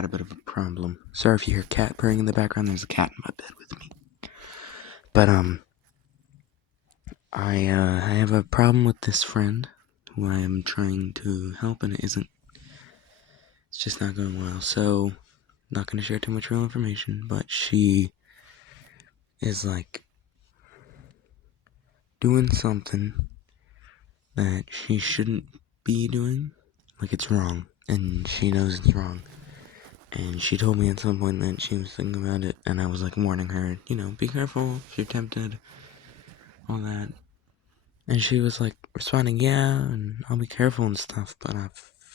got a bit of a problem. Sorry if you hear cat purring in the background. There's a cat in my bed with me. But I have a problem with this friend who I am trying to help, and it's just not going well. So, not gonna share too much real information, but she is like doing something that she shouldn't be doing. Like, it's wrong, and she knows it's wrong. And she told me at some point that she was thinking about it, and I was like warning her, be careful if you're tempted, all that. And she was like responding, yeah, and I'll be careful and stuff, but I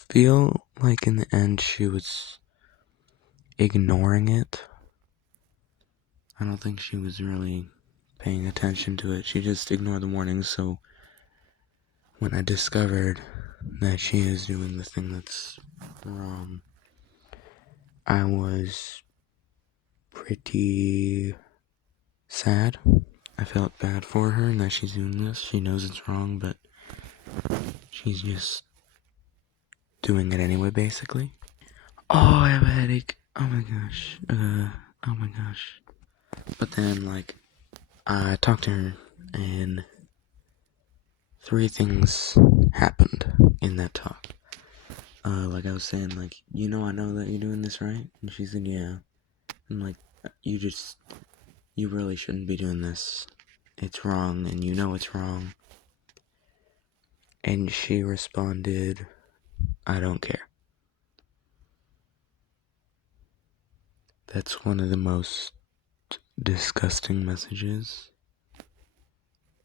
feel like in the end she was ignoring it. I don't think she was really paying attention to it. She just ignored the warnings, so when I discovered that she is doing the thing that's wrong, I was pretty sad. I felt bad for her and that she's doing this. She knows it's wrong, but she's just doing it anyway, basically. Oh, I have a headache. Oh my gosh. Oh my gosh. But then, I talked to her, and 3 things happened in that talk. Like I was saying, I know that you're doing this, right? And she said, yeah. I'm like, you really shouldn't be doing this. It's wrong, and you know it's wrong. And she responded, I don't care. That's one of the most disgusting messages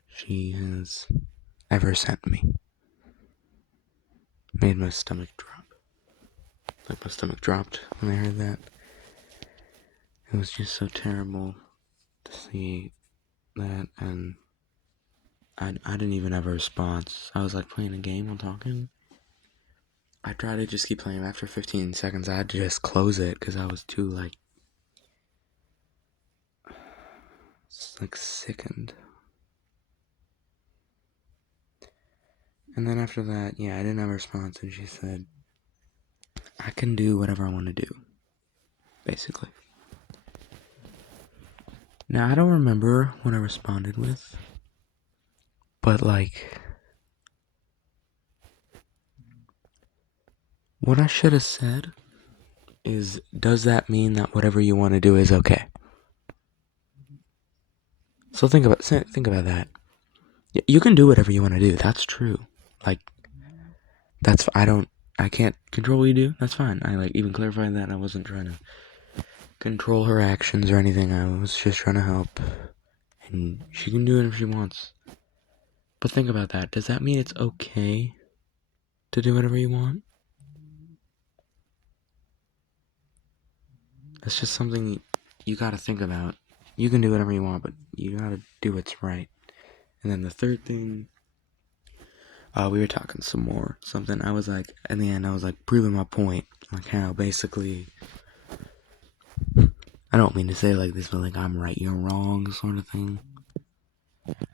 she has ever sent me. Made my stomach drop. Like, my stomach dropped when I heard that. It was just so terrible to see that, and I didn't even have a response. I was like playing a game while talking. I tried to just keep playing. After 15 seconds, I had to just close it because I was too sickened. And then after that, I didn't have a response, and she said, I can do whatever I want to do, basically. Now, I don't remember what I responded with, but what I should have said is, does that mean that whatever you want to do is okay? So think about that. You can do whatever you want to do. That's true. I can't control what you do. That's fine. I even clarified that I wasn't trying to control her actions or anything. I was just trying to help. And she can do it if she wants. But think about that. Does that mean it's okay to do whatever you want? That's just something you gotta think about. You can do whatever you want, but you gotta do what's right. And then the third thing, we were talking some more. Something I was like, in the end, I was like proving my point. Like how basically, I don't mean to say it like this, but I'm right, you're wrong, sort of thing.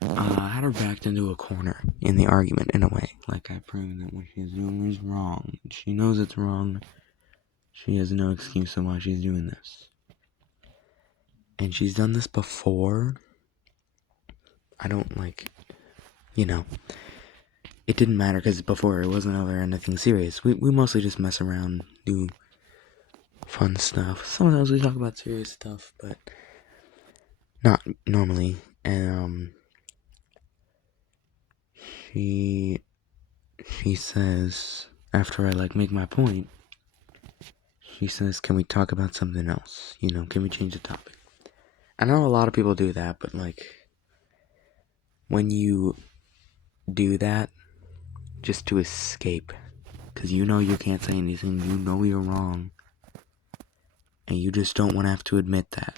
I had her backed into a corner in the argument, in a way. Like, I proved that what she's doing is wrong. She knows it's wrong. She has no excuse on why she's doing this. And she's done this before. I don't it didn't matter because before it wasn't over anything serious. We mostly just mess around, do fun stuff. Sometimes we talk about serious stuff, but not normally. And she says, after I make my point, she says, can we talk about something else? Can we change the topic? I know a lot of people do that, but when you do that just to escape, because you can't say anything, you're wrong, and you just don't want to have to admit that.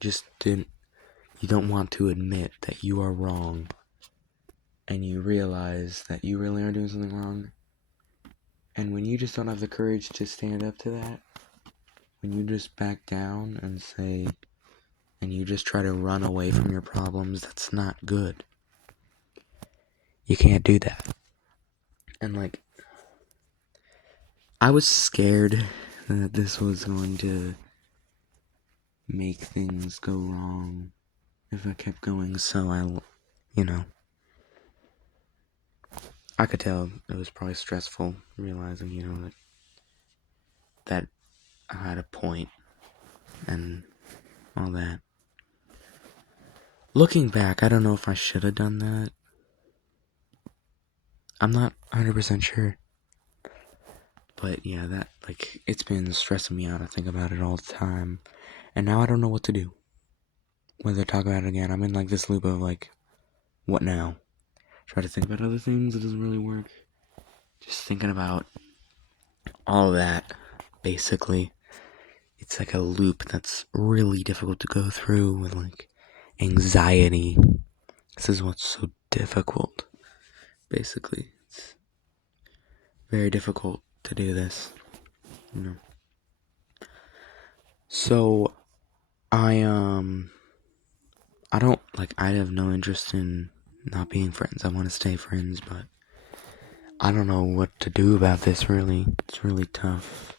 You don't want to admit that you are wrong, and you realize that you really are doing something wrong. And when you just don't have the courage to stand up to that, when you just back down and say, and you just try to run away from your problems, that's not good. You can't do that. And I was scared that this was going to make things go wrong if I kept going, so I could tell it was probably stressful realizing, that I had a point and all that. Looking back, I don't know if I should have done that. I'm not 100% sure. But yeah, it's been stressing me out. I think about it all the time. And now I don't know what to do. Whether to talk about it again. I'm in this loop of what now? Try to think about other things, it doesn't really work. Just thinking about all that, basically. It's like a loop that's really difficult to go through with anxiety. This is what's so difficult. Basically, it's very difficult to do this. So I don't I have no interest in not being friends. I want to stay friends, but I don't know what to do about this really. It's really tough.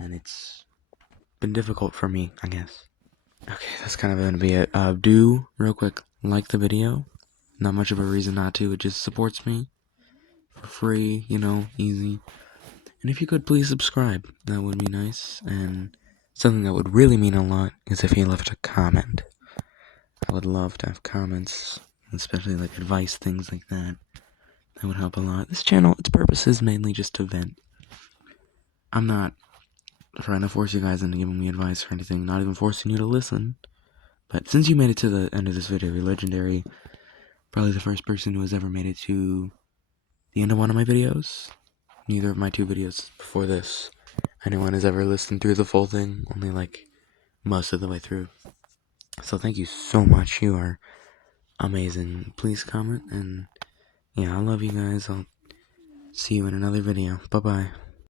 And it's been difficult for me, I guess. Okay, that's kind of gonna be it. Do real quick like the video. Not much of a reason not to. It just supports me for free, easy. And if you could please subscribe, that would be nice. And something that would really mean a lot is if you left a comment. I would love to have comments, especially advice, things like that. That would help a lot. This channel, its purpose is mainly just to vent. I'm not trying to force you guys into giving me advice or anything, not even forcing you to listen. But since you made it to the end of this video, you're legendary. Probably the first person who has ever made it to the end of one of my videos. Neither of my two videos before this, anyone has ever listened through the full thing, only most of the way through. So thank you so much, you are amazing. Please comment, and yeah, I love you guys. I'll see you in another video. Bye bye.